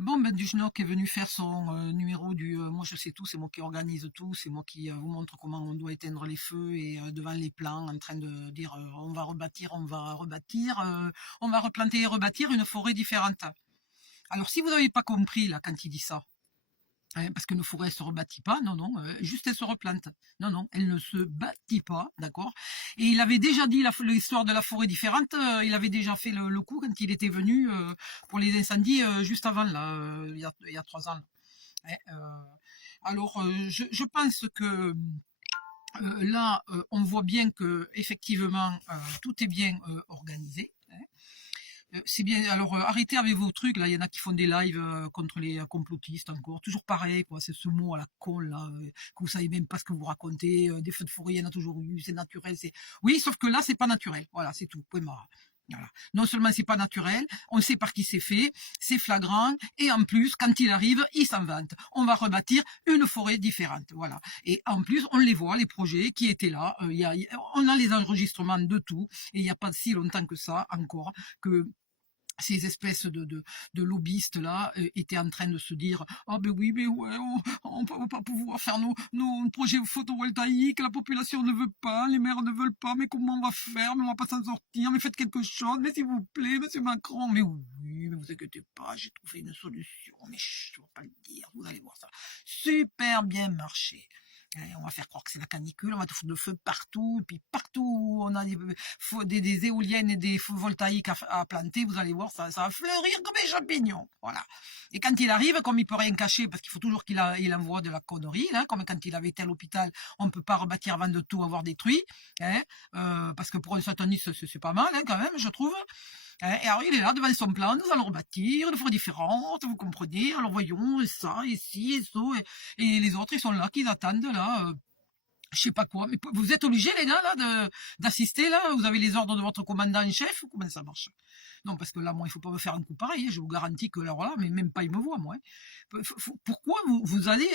Bon, ben, Duchesnock est venu faire son numéro du moi je sais tout, c'est moi qui organise tout, c'est moi qui vous montre comment on doit éteindre les feux et devant les plans en train de dire on va rebâtir, on va replanter et rebâtir une forêt différente. Alors si vous n'avez pas compris là quand il dit ça, hein, parce qu'une forêt ne se rebâtit pas, non, non, juste elle se replante. Non, non, elle ne se bâtit pas, d'accord. Et il avait déjà dit l'histoire de la forêt différente, il avait déjà fait le coup quand il était venu pour les incendies juste avant, là, il y a 3 ans. Là. Hein, alors, je pense que là, on voit bien que effectivement tout est bien organisé. Hein. C'est bien. Alors arrêtez avec vos trucs là. Il y en a qui font des lives contre les complotistes encore. Toujours pareil quoi. C'est ce mot à la con là que vous savez même pas ce que vous racontez. Des feux de forêt, il y en a toujours eu. C'est naturel. C'est oui, sauf que là c'est pas naturel. Voilà, c'est tout. Point barre. Voilà. Non seulement c'est pas naturel, on sait par qui c'est fait, c'est flagrant, et en plus, quand il arrive, il s'en vante. On va rebâtir une forêt différente, voilà. Et en plus, on les voit, les projets qui étaient là. On a les enregistrements de tout, et il n'y a pas si longtemps que ça encore que ces espèces de lobbyistes là étaient en train de se dire ah ben oui mais ouais on va pas pouvoir faire nos projets photovoltaïques, la population ne veut pas, les maires ne veulent pas, mais comment on va faire, mais on va pas s'en sortir, mais faites quelque chose, mais s'il vous plaît monsieur Macron, mais oui mais vous inquiétez pas, j'ai trouvé une solution, mais je ne vais pas le dire, vous allez voir ça, super bien marché. On va faire croire que c'est la canicule, on va te foutre le feu partout, et puis partout où on a des éoliennes et des voltaïques à planter, vous allez voir, ça va fleurir comme des champignons. Voilà. Et quand il arrive, comme il peut rien cacher, parce qu'il faut toujours il envoie de la connerie, là, comme quand il avait été à l'hôpital, on ne peut pas rebâtir avant de tout avoir détruit, hein, parce que pour un sataniste, c'est pas mal, hein, quand même, je trouve. Et alors il est là devant son plan, nous allons rebâtir, de forêts différentes, vous comprenez, alors voyons, et ça, et ci, et ça, et les autres, ils sont là, qu'ils attendent, là, je sais pas quoi. Mais vous êtes obligés, les gars, là, d'assister, là? Vous avez les ordres de votre commandant en chef ou comment ça marche? Non, parce que là, moi, il faut pas me faire un coup pareil. Hein, je vous garantis que alors là, mais même pas il me voit, moi. Hein. Pourquoi vous allez...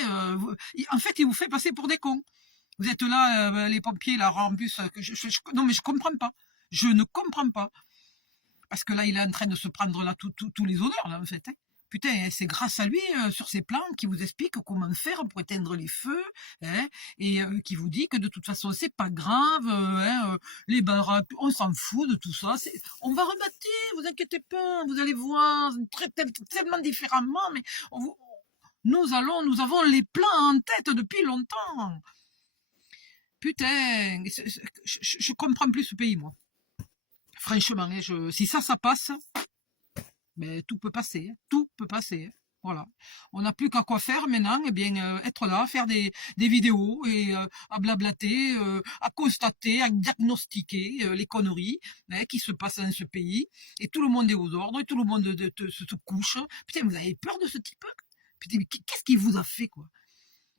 en fait, il vous fait passer pour des cons. Vous êtes là, les pompiers, là, en plus... non, mais je comprends pas. Je ne comprends pas. Parce que là, il est en train de se prendre là tous les honneurs, là, en fait. Hein. Putain, c'est grâce à lui, sur ses plans, qui vous explique comment faire pour éteindre les feux, hein, et qui vous dit que de toute façon, c'est pas grave, hein, les baraques, on s'en fout de tout ça. On va rebâtir, vous inquiétez pas, vous allez voir, tellement différemment, mais nous avons les plans en tête depuis longtemps. Putain, je comprends plus ce pays, moi. Franchement, hein, si ça passe, mais tout peut passer, hein, tout peut passer. Hein. Voilà. On n'a plus qu'à quoi faire maintenant, eh bien, être là, faire des vidéos et à blablater, à constater, à diagnostiquer les conneries hein, qui se passent dans ce pays. Et tout le monde est aux ordres, et tout le monde se couche. Putain, vous avez peur de ce type? Putain, mais qu'est-ce qu'il vous a fait, quoi?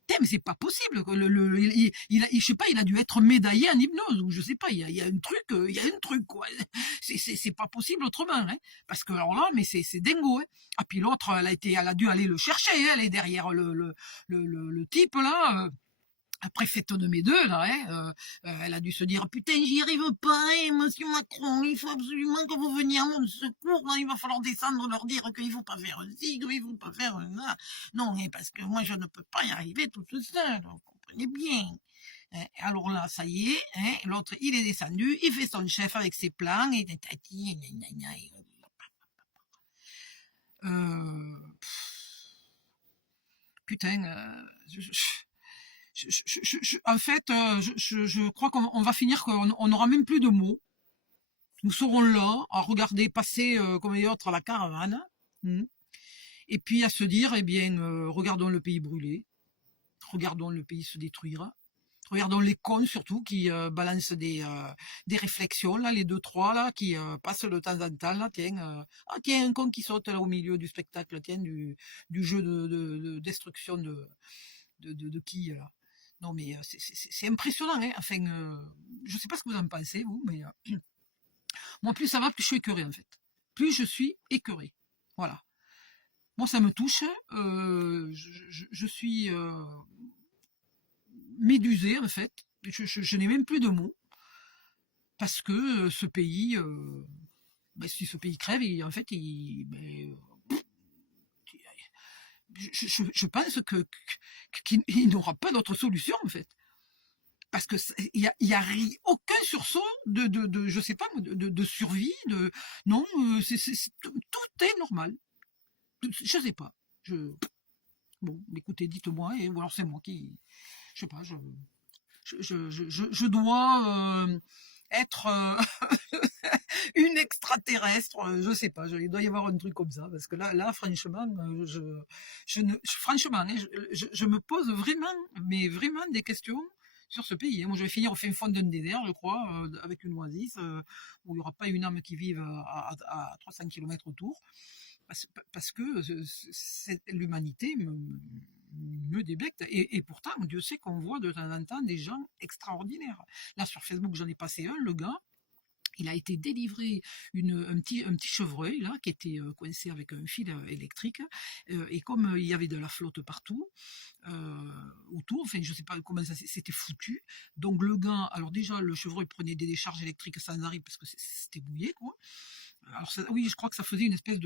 Putain, mais c'est pas possible. Quoi. Je sais pas, il a dû être médaillé en hypnose ou je sais pas. Il y a un truc, quoi. C'est pas possible autrement, hein. Parce que alors là, mais c'est dingo. Hein. Ah puis l'autre, elle a dû aller le chercher. Hein. Elle est derrière le type là. Préfète de mes deux, là, hein, elle a dû se dire putain, j'y arrive pas, hein, monsieur Macron, il faut absolument que vous veniez à mon secours, là, il va falloir descendre, leur dire qu'il faut pas faire ci, qu'il faut pas faire ça. Non, mais parce que moi, je ne peux pas y arriver toute seule, vous comprenez bien. Hein, alors là, ça y est, hein, l'autre, il est descendu, il fait son chef avec ses plans, et euh, putain, en fait, je crois qu'on va finir qu'on n'aura même plus de mots. Nous serons là à regarder passer comme les autres à la caravane. Hmm. Et puis à se dire, eh bien, regardons le pays brûler, regardons le pays se détruire, regardons les cons surtout qui balancent des réflexions, là, les deux, trois, là, qui passent de temps en temps, là, tiens, tiens, un con qui saute là au milieu du spectacle, tiens, du jeu de destruction de qui, là. Non, mais c'est impressionnant, hein. Enfin, je sais pas ce que vous en pensez, vous, mais moi, plus ça va, plus je suis écœurée, en fait. Plus je suis écœurée. Voilà. Moi, ça me touche. Je suis médusée, en fait. Je n'ai même plus de mots. Parce que ce pays, ben, si ce pays crève, en fait, je pense qu'il n'aura pas d'autre solution, en fait. Parce que il y a aucun sursaut je sais pas, de survie, non, tout est normal. Je sais pas. Bon, écoutez, dites-moi, ou alors c'est moi qui, je sais pas, je dois être une extraterrestre, je sais pas, il doit y avoir un truc comme ça, parce que là franchement, franchement, hein, je me pose vraiment, mais vraiment des questions sur ce pays, hein. Moi, je vais finir au fin fond d'un désert, je crois, avec une oasis, où il n'y aura pas une âme qui vive à 300 km autour, parce que l'humanité me débecte. Et pourtant, Dieu sait qu'on voit de temps en temps des gens extraordinaires. Là, sur Facebook, j'en ai passé un, le gars, il a été délivré un petit chevreuil là qui était coincé avec un fil électrique, et comme il y avait de la flotte partout autour, enfin je sais pas comment ça s'était foutu, donc le gars, alors déjà le chevreuil prenait des décharges électriques sans arrêt parce que c'était bouillé quoi. Alors oui, je crois que ça faisait une espèce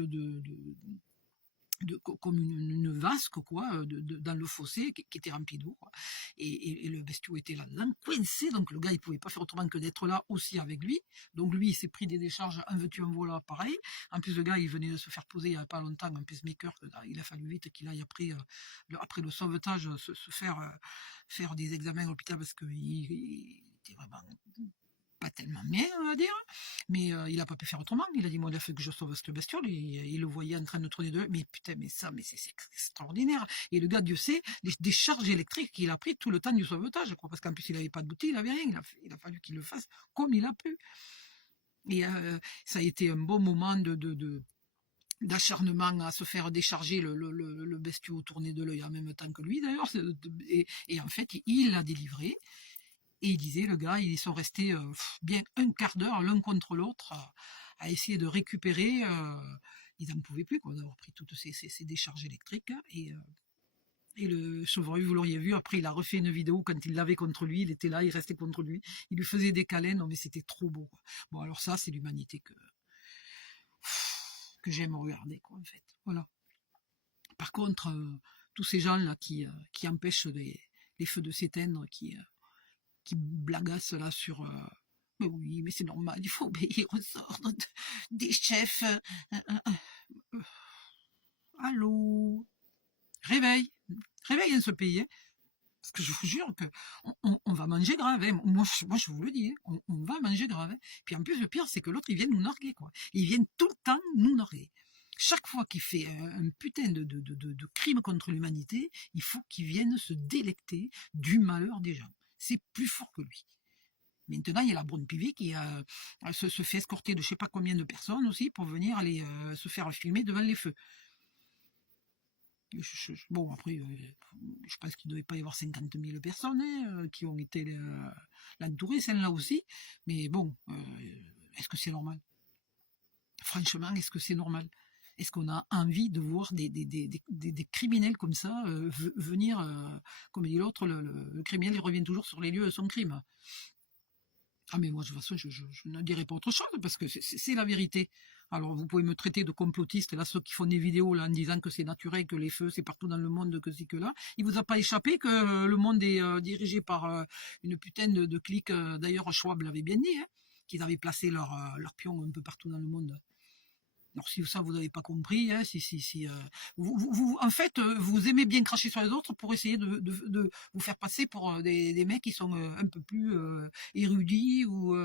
comme une vasque quoi, dans le fossé qui était rempli d'eau, quoi. Et le bestiau était là coincé, donc le gars il pouvait pas faire autrement que d'être là aussi avec lui, donc lui il s'est pris des décharges en veux-tu en voilà pareil. En plus le gars il venait de se faire poser il y a pas longtemps un pacemaker, il a fallu vite qu'il aille après le sauvetage se faire des examens à l'hôpital parce qu'il était vraiment pas tellement bien, on va dire, mais il a pas pu faire autrement. Il a dit, moi, il a fait que je sauve cette bestiole, et il le voyait en train de tourner de, mais putain, mais c'est extraordinaire. Et le gars, Dieu sait, des charges électriques qu'il a pris tout le temps du sauvetage, quoi, parce qu'en plus, il avait pas de bouteille, il avait rien, il a fallu qu'il le fasse comme il a pu. Et ça a été un bon moment d'acharnement à se faire décharger le bestiau tourné de l'œil en même temps que lui, d'ailleurs, et en fait, il l'a délivré. Et il disait, le gars, ils sont restés bien un quart d'heure l'un contre l'autre à essayer de récupérer. Ils n'en pouvaient plus quoi, d'avoir pris toutes ces décharges électriques. Et le chevreuil, vous l'auriez vu, après il a refait une vidéo quand il l'avait contre lui, il était là, il restait contre lui, il lui faisait des câlins, non mais c'était trop beau, quoi. Bon alors ça c'est l'humanité que j'aime regarder quoi en fait. Voilà. Par contre, tous ces gens là qui empêchent les feux de s'éteindre, qui blagasse là sur mais oui, mais c'est normal, il faut obéir aux ordres des chefs. Allô, réveille, réveille dans ce pays, hein. Parce que je vous jure que on va manger grave, hein. Moi, je vous le dis, hein, on va manger grave, hein. Puis en plus, le pire, c'est que l'autre, ils viennent nous narguer, quoi. Ils viennent tout le temps nous narguer. Chaque fois qu'il fait un putain de crime contre l'humanité, il faut qu'il vienne se délecter du malheur des gens. C'est plus fort que lui. Maintenant, il y a la Brune Pivi qui se fait escorter de je sais pas combien de personnes aussi pour venir aller se faire filmer devant les feux. Bon, après, je pense qu'il ne devait pas y avoir 50 000 personnes hein, qui ont été l'entourer, celle-là aussi. Mais bon, est-ce que c'est normal? Franchement, est-ce que c'est normal? Est-ce qu'on a envie de voir des criminels comme ça venir, comme dit l'autre, le criminel il revient toujours sur les lieux de son crime. Ah mais moi de toute façon je ne dirai pas autre chose parce que c'est la vérité. Alors vous pouvez me traiter de complotiste, là ceux qui font des vidéos là en disant que c'est naturel, que les feux c'est partout dans le monde, que c'est que là. Il vous a pas échappé que le monde est dirigé par une putain de clique, d'ailleurs Schwab l'avait bien dit, hein, qu'ils avaient placé leur pion un peu partout dans le monde. Alors si ça vous n'avez pas compris, hein, en fait, vous aimez bien cracher sur les autres pour essayer de vous faire passer pour des mecs qui sont un peu plus érudits ou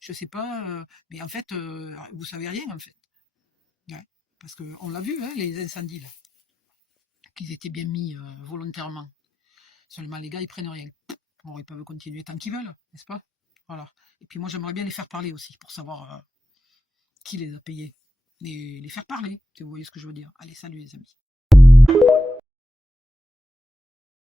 je sais pas, mais en fait, vous savez rien en fait. Ouais, parce qu'on l'a vu, hein, les incendies là, qu'ils étaient bien mis volontairement. Seulement les gars, ils prennent rien. Bon, ils peuvent continuer tant qu'ils veulent, n'est-ce pas? Voilà. Et puis moi, j'aimerais bien les faire parler aussi pour savoir qui les a payés. Les faire parler, si vous voyez ce que je veux dire. Allez, salut les amis.